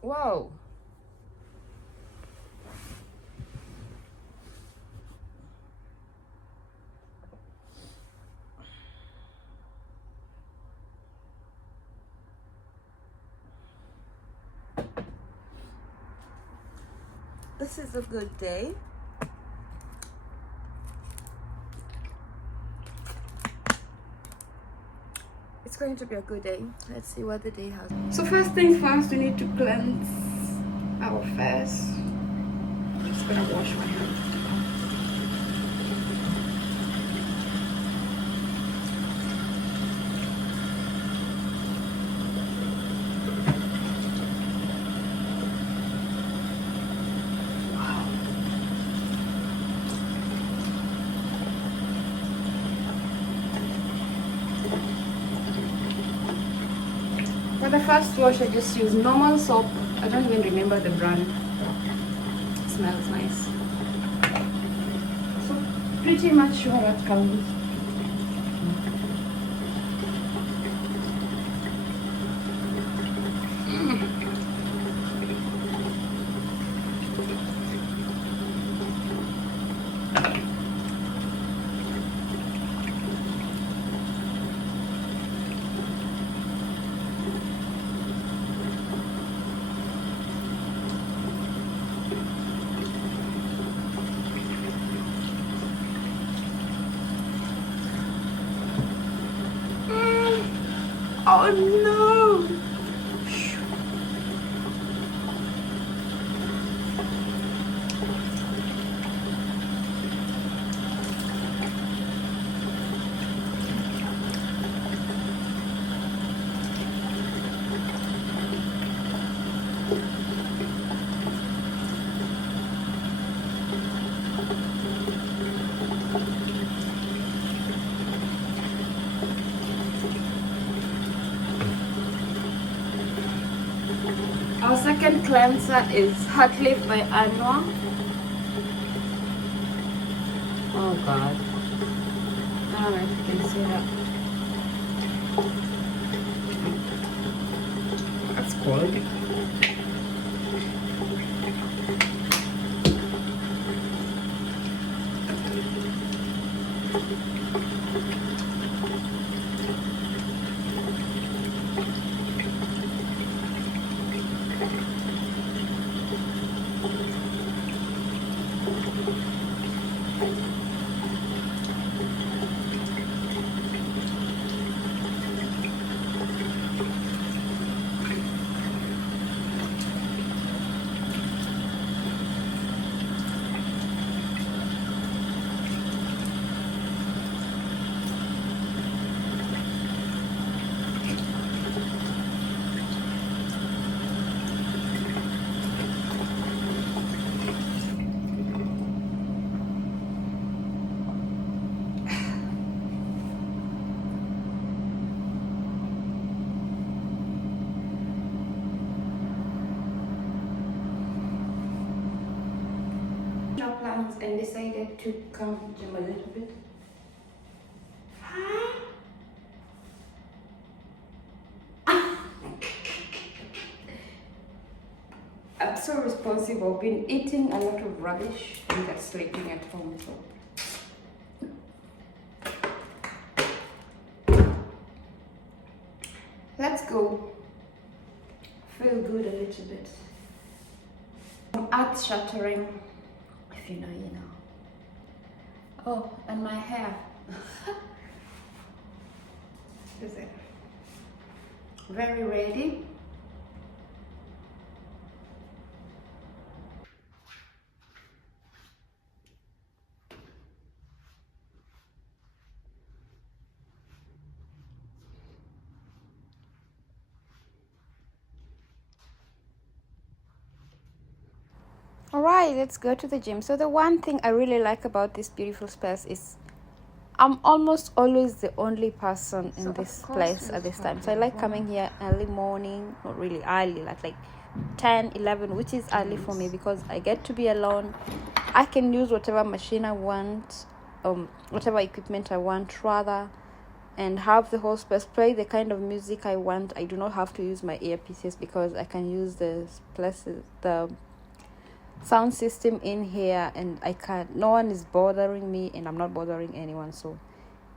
Wow. This is a good day. It's going to be a good day. Let's see what the day has. So first things first, we need to cleanse our face. I'm just gonna wash my hands. For the first wash, I just use normal soap. I don't even remember the brand. It smells nice. So pretty much sure that counts. Oh no! Our second cleanser is Heart Leaf by Anua. Oh god. I don't know if you can see that. That's quality. Plans and decided to come gym a little bit. I'm so responsible. I've been eating a lot of rubbish and just sleeping at home. So let's go. Feel good a little bit. Earth shattering. If you know, you know. Oh, and my hair. Is it very ready? Alright, let's go to the gym. So the one thing I really like about this beautiful space is I'm almost always the only person in this place at this time. So I like coming here early morning, not really early, like 10, 11, which is early for me because I get to be alone. I can use whatever machine I want, whatever equipment I want rather, and have the whole space play the kind of music I want. I do not have to use my earpieces because I can use the sound system in here, and no one is bothering me and I'm not bothering anyone. So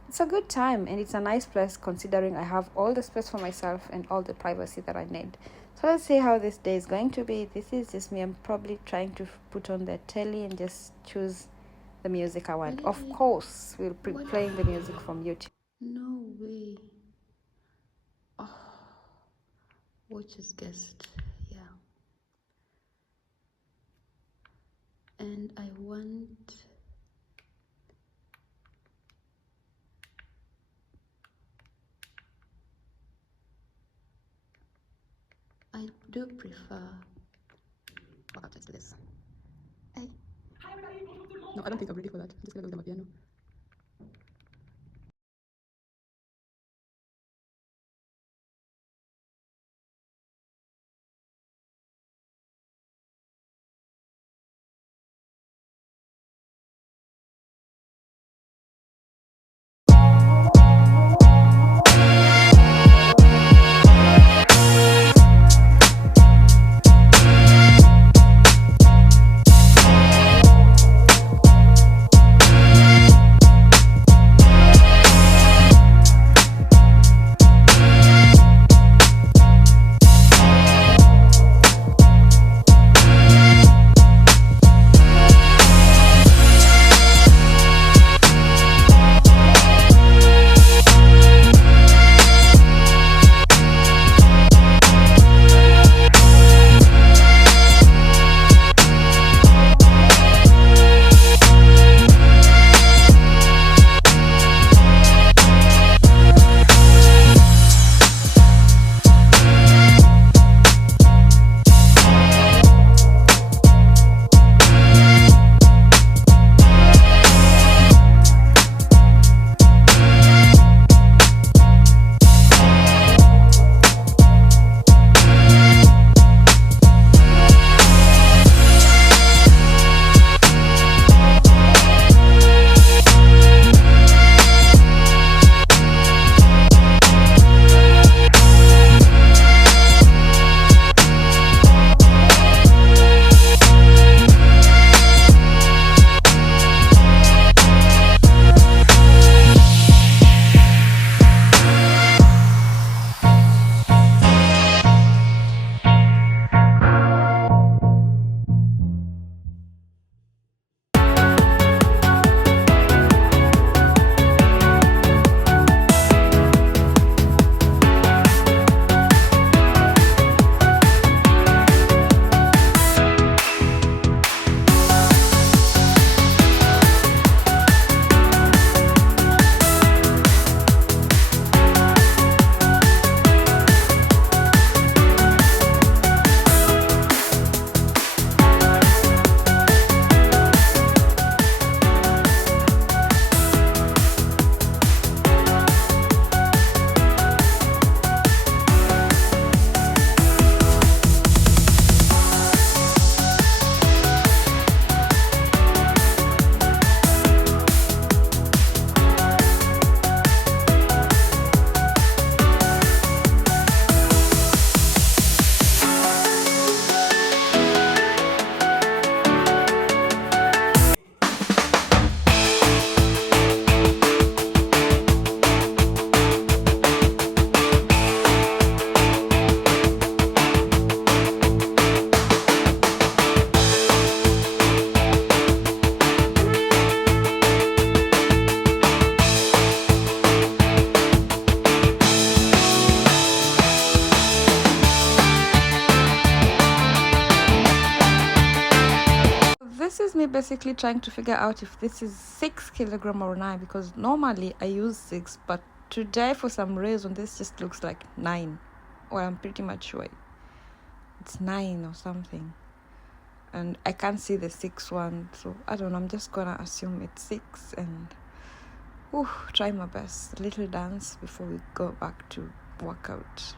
it's a good time, and it's a nice place considering I have all the space for myself and all the privacy that I need. So let's see how this day is going to be. This is just me. I'm probably trying to put on the telly and just choose the music I want. Of course, we'll be playing the music from YouTube. No way. Oh, watch as guest. Yeah. And I do prefer. Wow, let's do this. Hey. No, I don't think I'm ready for that. I'm just gonna go with the piano. This is me basically trying to figure out if this is 6 kilogram or 9, because normally I use 6, but today for some reason this just looks like 9. Well, I'm pretty much sure it's 9 or something, and I can't see the 6 one, so I don't know. I'm just gonna assume it's 6 and try my best. A little dance before we go back to workout.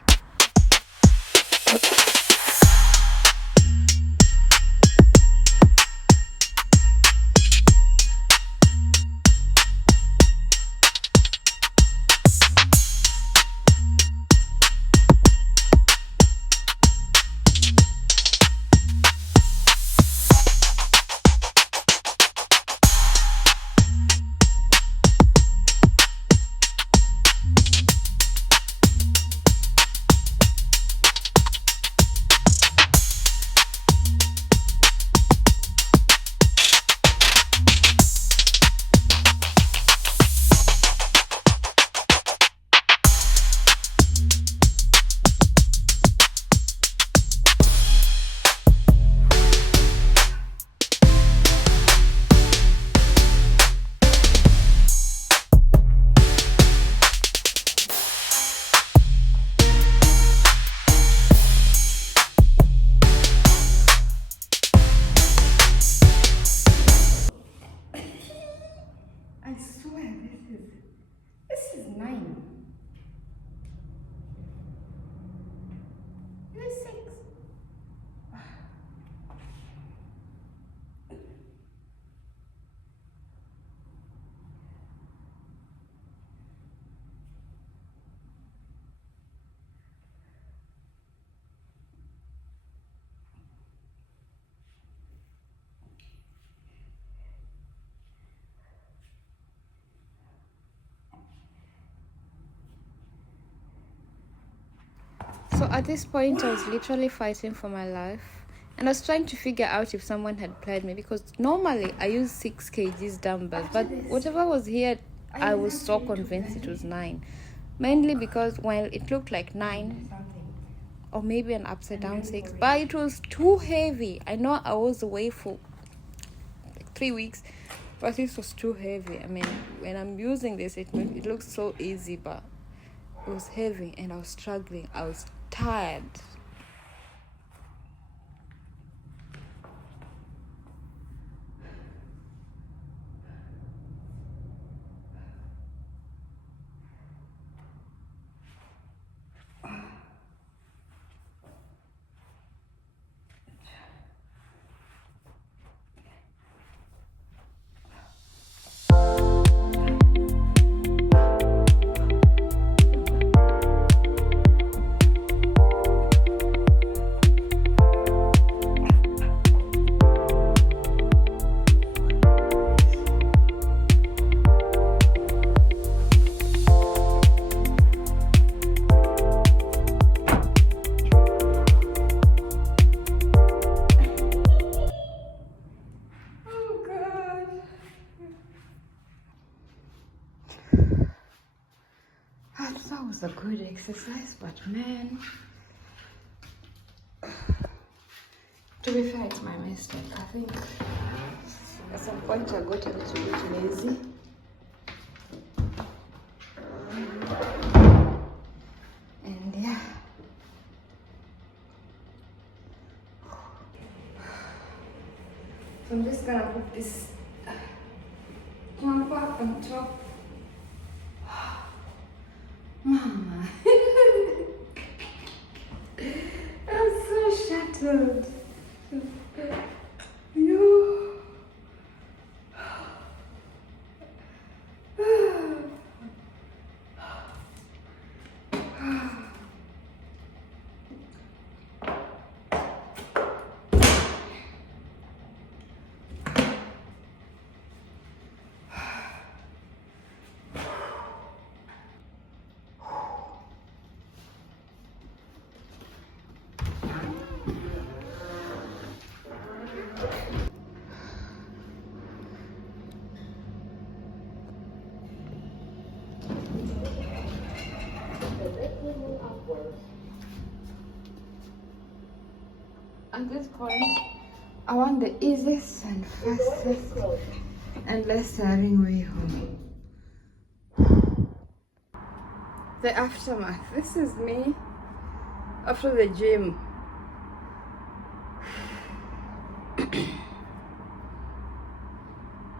So at this point, I was literally fighting for my life. And I was trying to figure out if someone had plied me, because normally I use 6 kgs dumbbells, but whatever was here, I was so convinced it was 9. Mainly because, well, it looked like 9 or maybe an upside down 6, but it was too heavy. I know I was away for like 3 weeks, but this was too heavy. I mean, when I'm using this, it looks so easy, but it was heavy and I was struggling. I was tired. That was a good exercise, but man, to be fair, it's my mistake. I think at some point I got a little bit lazy. And yeah. So I'm just gonna put this jumper on top. Mama, I'm so shattered. No. At this point, I want the easiest and fastest and less tiring way home. The aftermath. This is me after the gym.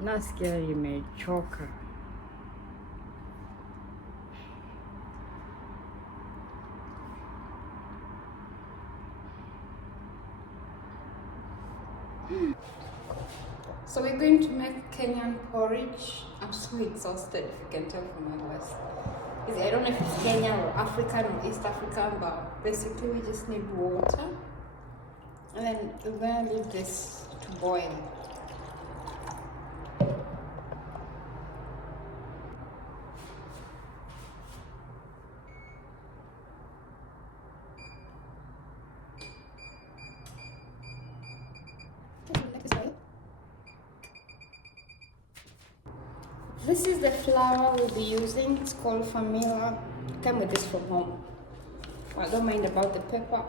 Nasikia nimechoka. So we're going to make Kenyan porridge. I'm so exhausted, if you can tell from my voice. I don't know if it's Kenyan or African or East African, but basically we just need water. And then we're going to leave this to boil. This is the flour we'll be using. It's called Famila. Came with this from home. I don't mind about the pepper.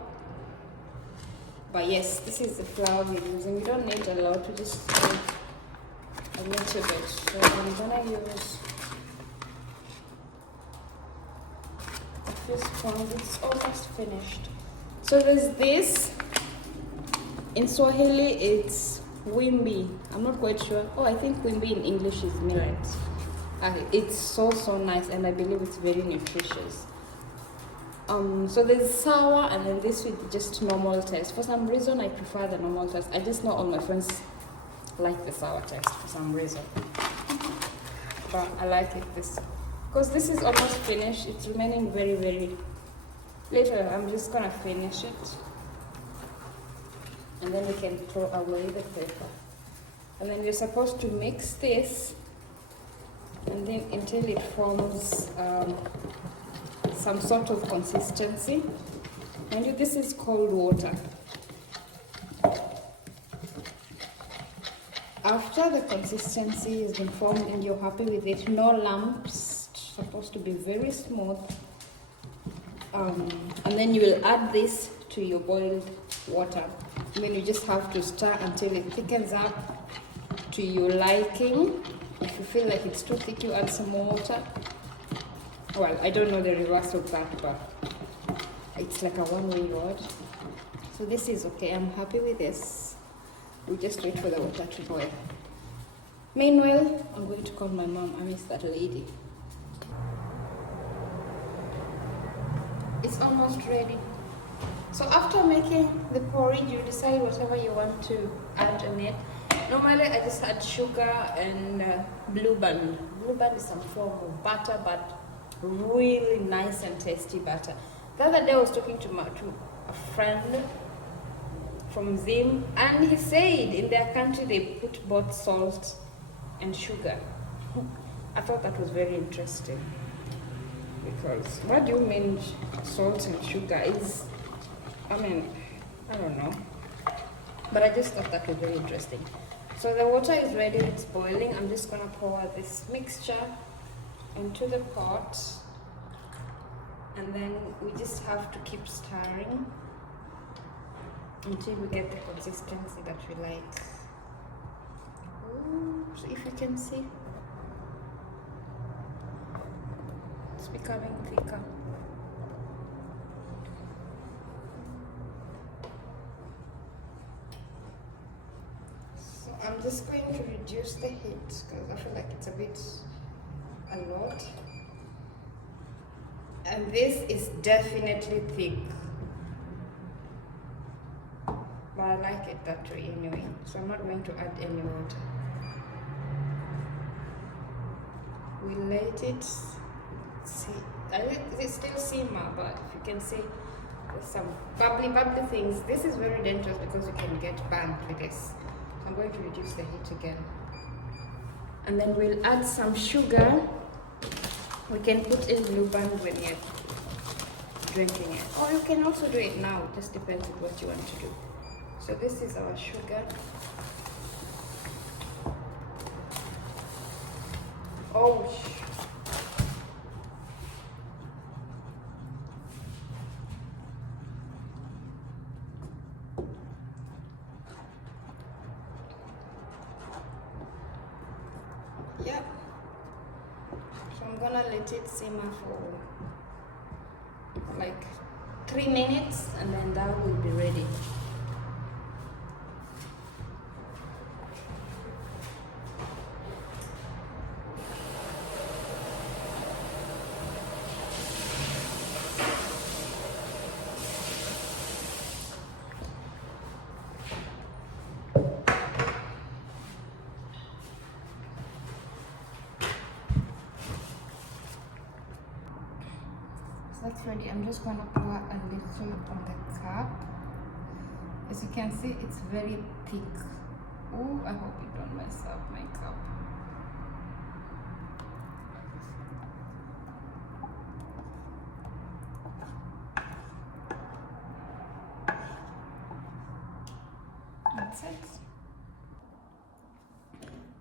But yes, this is the flour we're using. We don't need a lot, we just need a little bit. So I'm gonna use a few spoons. It's almost finished. So there's this. In Swahili, it's wimbi. I'm not quite sure. Oh, I think wimbi in English is millet. It's so nice, and I believe it's very nutritious. So there's sour, and then this with just normal taste. For some reason, I prefer the normal taste. I just know all my friends like the sour taste for some reason. But I like it this, because this is almost finished. It's remaining very little. I'm just gonna finish it, and then we can throw away the paper. And then you're supposed to mix this, and then until it forms some sort of consistency. And this is cold water. After the consistency has been formed and you're happy with it, no lumps, it's supposed to be very smooth. And then you will add this to your boiled water. And then you just have to stir until it thickens up to your liking. If you feel like it's too thick, you add some more water. Well, I don't know the reverse of that, but it's like a one-way road. So this is okay. I'm happy with this. We'll just wait for the water to boil. Meanwhile, I'm going to call my mom. I miss that lady. It's almost ready. So after making the porridge, you decide whatever you want to add in it. Normally, I just add sugar and Blue Band. Blue Band is some form of butter, but really nice and tasty butter. The other day, I was talking to a friend from Zim, and he said in their country they put both salt and sugar. I thought that was very interesting, because what do you mean salt and sugar is, I don't know, but I just thought that was very interesting. So the water is ready, it's boiling. I'm just gonna pour this mixture into the pot, and then we just have to keep stirring until we get the consistency that we like. Ooh, if you can see, it's becoming thicker. So I'm just going to reduce the heat because I feel like it's a lot. And this is definitely thick, but I like it that way anyway, so I'm not going to add any water. We let it still simmer, but if you can see there's some bubbly things. This is very dangerous because you can get burnt with this. So I'm going to reduce the heat again, and then we'll add some sugar. We can put in Blue Band when you're drinking it, or you can also do it now. It just depends on what you want to do. So this is our sugar. Oh, yeah. So I'm gonna let it simmer for like 3 minutes, and then that will be ready. That's ready. I'm just going to pour a little on the cup. As you can see, it's very thick. Oh, I hope you don't mess up my cup. That's it.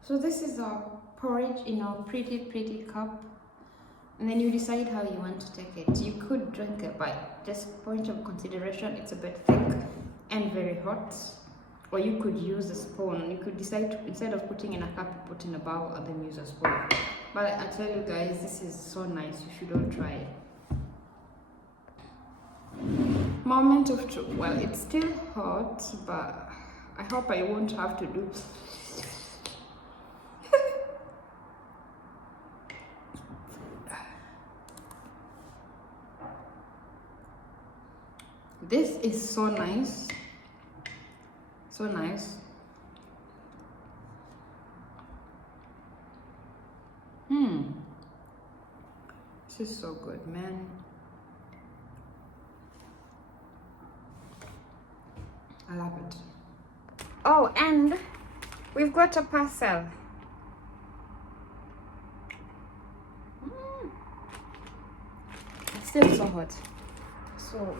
So this is our porridge in our pretty cup. And then you decide how you want to take it. You could drink it, but just point of consideration, it's a bit thick and very hot. Or you could use a spoon. You could decide to, instead of putting in a cup, you put in a bowl and then use a spoon. But I tell you guys, this is so nice. You should all try it. Moment of truth. Well, it's still hot, but I hope I won't have to do. This is so nice. So nice. This is so good, man. I love it. Oh, and we've got a parcel. It's still so hot. So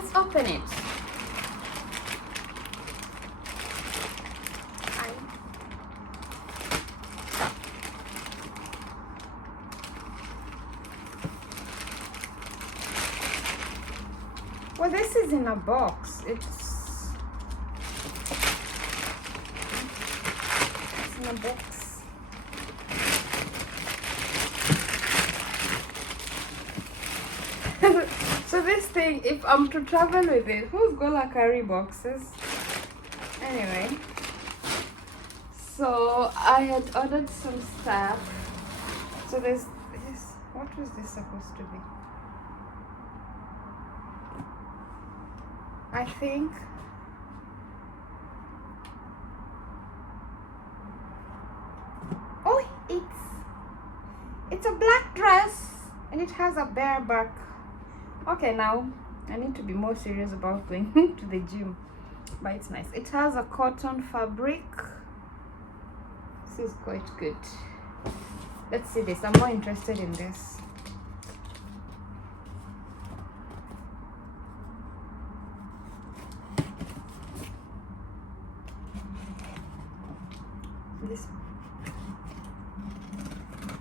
let's open it. Well, this is in a box. It's in a box. So this thing, if I'm to travel with it, who's gonna carry boxes? Anyway, so I had ordered some stuff. So there's this. What was this supposed to be? I think oh, it's a black dress and it has a bare back. Okay, now I need to be more serious about going to the gym, but it's nice. It has a cotton fabric. This is quite good. Let's see this. I'm more interested in this.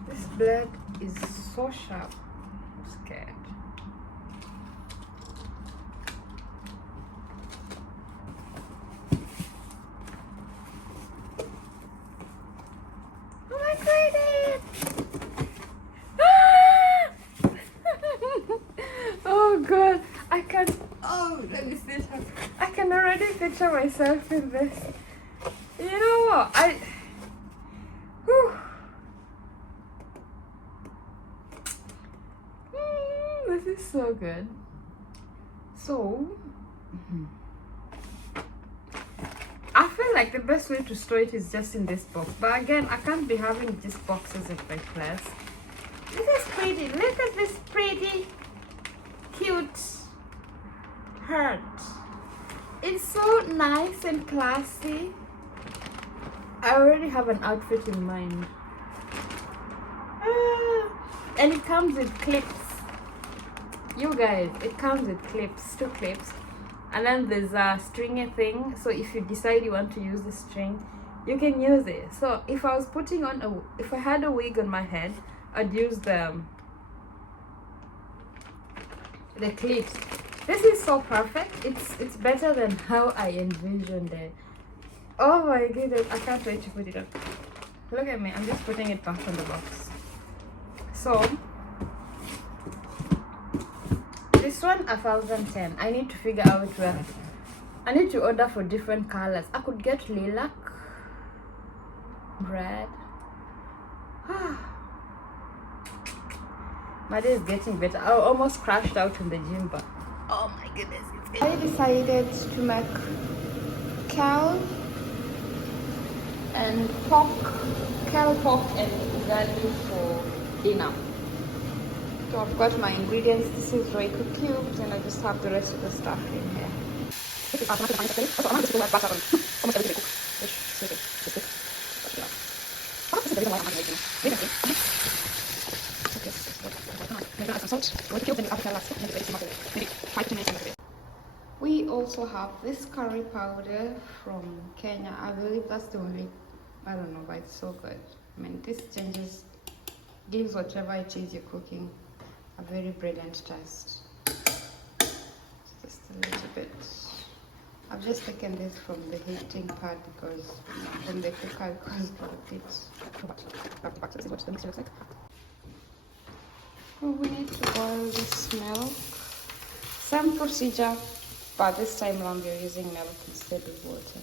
This blade is so sharp. I'm scared. Oh my goodness! Oh god, I can't. Oh, let me see. I can already picture myself in this. You know what? This is so good. So, I feel like the best way to store it is just in this box. But again, I can't be having these boxes at my class. This is pretty. Look at this pretty, cute heart. It's so nice and classy. I already have an outfit in mind. And it comes with clips. You guys, it comes with clips, 2 clips. And then there's a stringy thing. So if you decide you want to use the string, you can use it. So if I was putting on if I had a wig on my head, I'd use the clips. This is so perfect. It's better than how I envisioned it. Oh my goodness, I can't wait to put it on. Look at me, I'm just putting it back on the box. So this one 1,010. I need to figure out where. I need to order for different colors. I could get lilac, red. My day is getting better. I almost crashed out in the gym, but oh my goodness. I decided to make kale and pork and ugali for dinner. So I've got my ingredients. This is Royco cubes, and I just have the rest of the stuff in here. We also have this curry powder from Kenya. I believe that's the only, I don't know, but it's so good. I mean, this gives whatever it is you're cooking a very brilliant taste. Just a little bit. I've just taken this from the heating pad because from the cooker because it's this is what the mixture looks like. We need to boil this milk. Same procedure, but this time around we're using milk instead of water.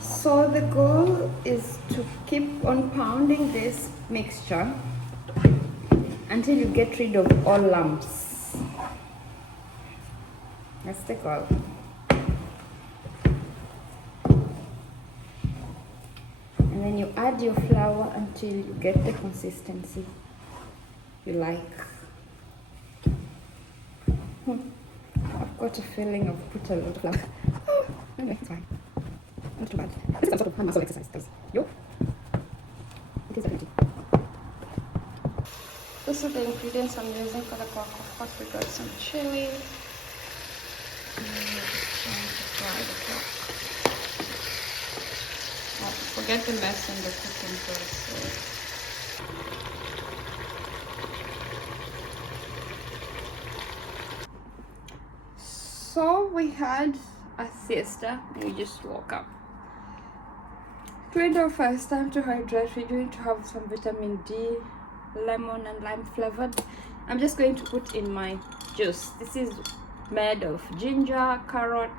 So the goal is to keep on pounding this mixture until you get rid of all lumps. That's the goal. And then you add your flour until you get the consistency you like. I've got a feeling I've put a lot of flour. Anyway, it's fine. Not too bad. This is some sort of hand muscle exercise because it is definitely. Those are the ingredients I'm using for the pork. Of course, we got some chili. And we're just trying to fry the pork. Oh, forget the mess in the cooking process. So we had a siesta and we just woke up. During our first time to hydrate, we're going to have some vitamin D, lemon and lime flavored. I'm just going to put in my juice. This is made of ginger, carrot,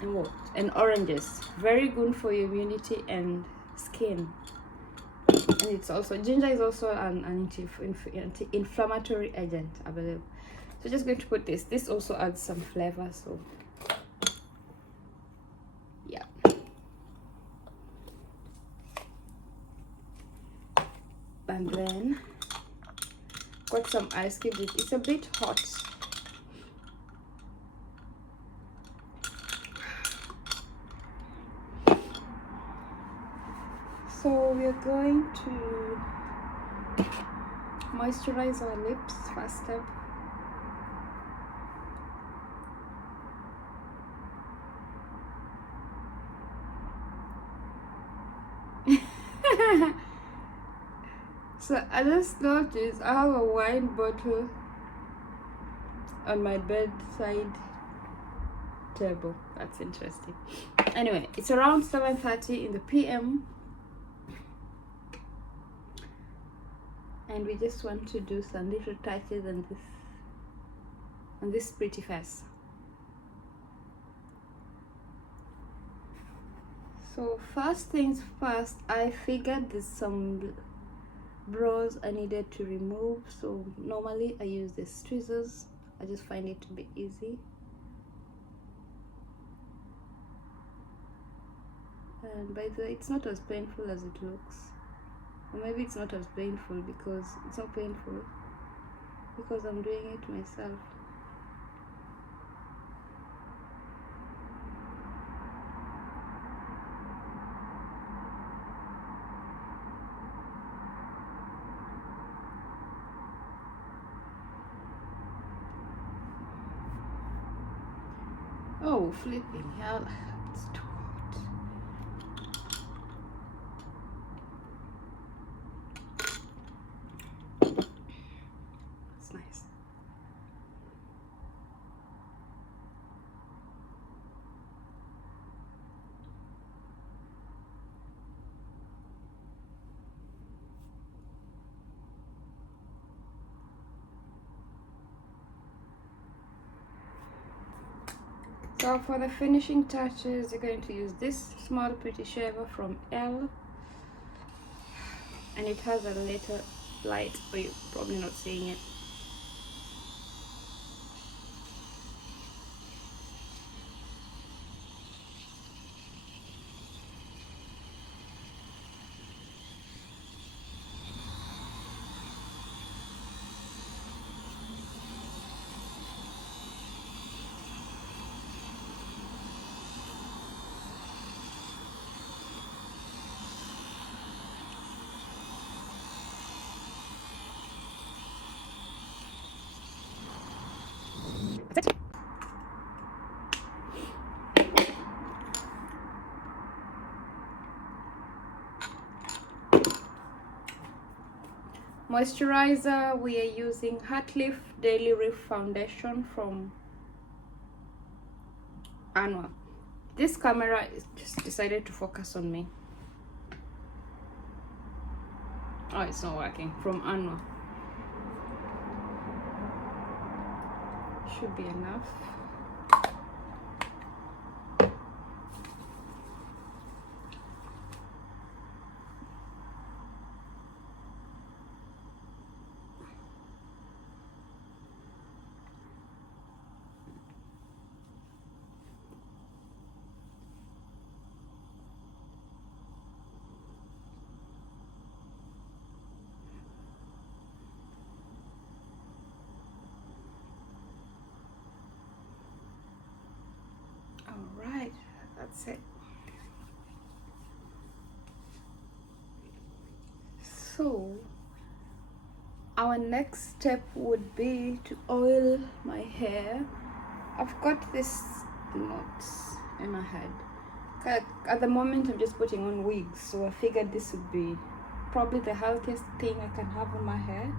and what? And oranges. Very good for your immunity and skin. And it's also, ginger is also an anti-inflammatory agent, I believe. So just going to put this. This also adds some flavor, so yeah. And then got some ice cubes. It's a bit hot. So we're going to moisturize our lips first step. So I just noticed I have a wine bottle on my bedside table. That's interesting. Anyway, it's around 7:30 in the PM. And we just want to do some little touches on this pretty face. So first things first, I figured there's some brows I needed to remove. So normally I use these tweezers. I just find it to be easy. And by the way, it's not as painful as it looks. Or maybe it's not as painful because it's not painful because I'm doing it myself. Oh, flipping hell, it's too hot. That's nice. So for the finishing touches, you're going to use this small pretty shaver from Elle, and it has a little light, but you're probably not seeing it. That's it. Moisturizer, we are using Heartleaf Daily Reef Foundation from Anwar. This camera just decided to focus on me. Oh, it's not working. From Anwar. Should be enough. That's it. So our next step would be to oil my hair. I've got this knots in my head. At the moment I'm just putting on wigs, so I figured this would be probably the healthiest thing I can have on my hair.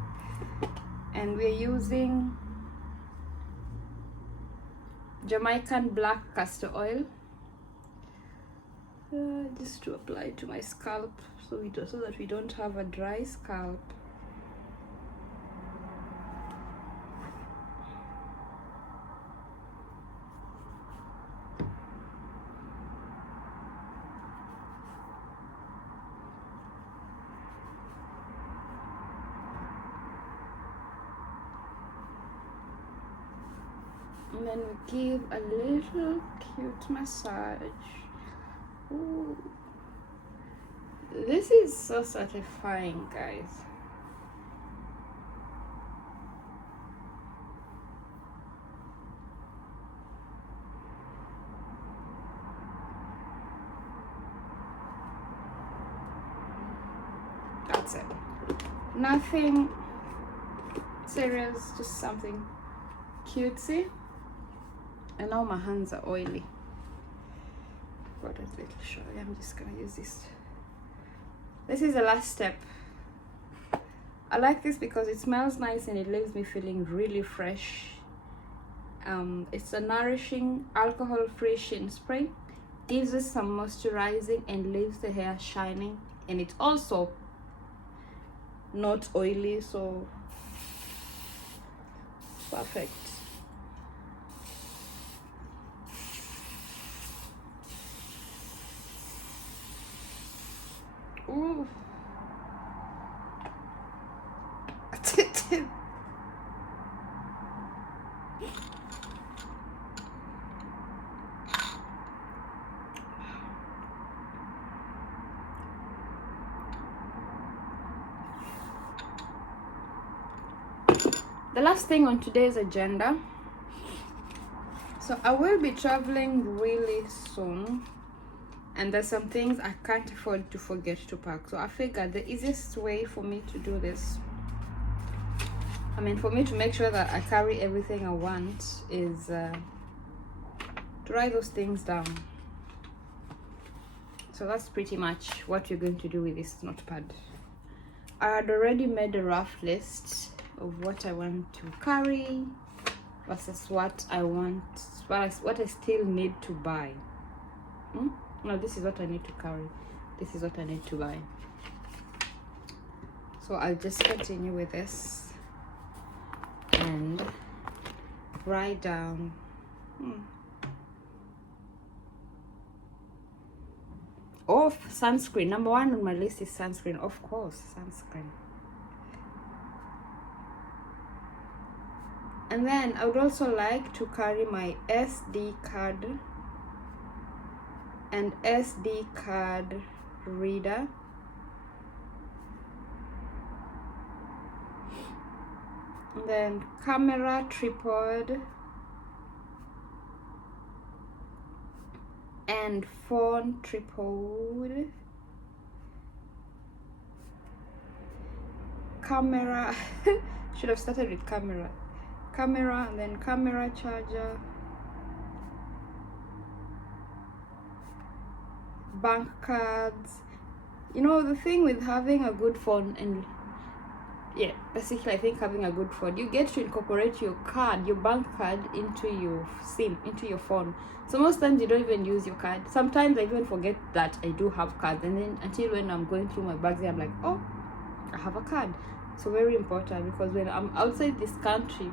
And we're using Jamaican black castor oil just to apply to my scalp so that we don't have a dry scalp. And then we give a little cute massage. Ooh. This is so satisfying, guys. That's it. Nothing serious, just something cutesy. And now my hands are oily. Got a little show. I'm just gonna use this. This is the last step. I like this because it smells nice and it leaves me feeling really fresh. It's a nourishing alcohol-free shin spray. Gives us some moisturizing and leaves the hair shining, and it's also not oily, so perfect. Ooh. The last thing on today's agenda. So I will be traveling really soon, and there's some things I can't afford to forget to pack. So I figured the easiest way for me to do this, for me to make sure that I carry everything I want, is to write those things down. So that's pretty much what you're going to do with this notepad. I had already made a rough list of what I want to carry versus what I still need to buy. No, this is what I need to carry. This is what I need to buy. So I'll just continue with this and write down. Oh, sunscreen. Number one on my list is sunscreen. Of course, sunscreen. And then I would also like to carry my SD card and SD card reader. And then camera tripod and phone tripod. Camera. Should have started with camera, and then camera charger, bank cards. You know, the thing with having a good phone, and yeah, basically I think having a good phone, you get to incorporate your bank card into your SIM, into your phone. So most times you don't even use your card. Sometimes I even forget that I do have cards, and then until when I'm going through my bags, I'm like, oh, I have a card. So very important, because when I'm outside this country,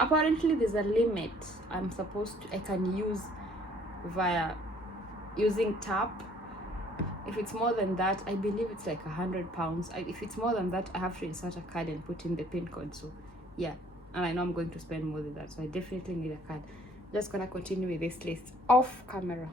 apparently there's a limit I can use via using tap. If it's more than that, I believe it's like £100. If it's more than that, I have to insert a card and put in the PIN code. So yeah, and I know I'm going to spend more than that, so I definitely need a card. Just gonna continue with this list off camera.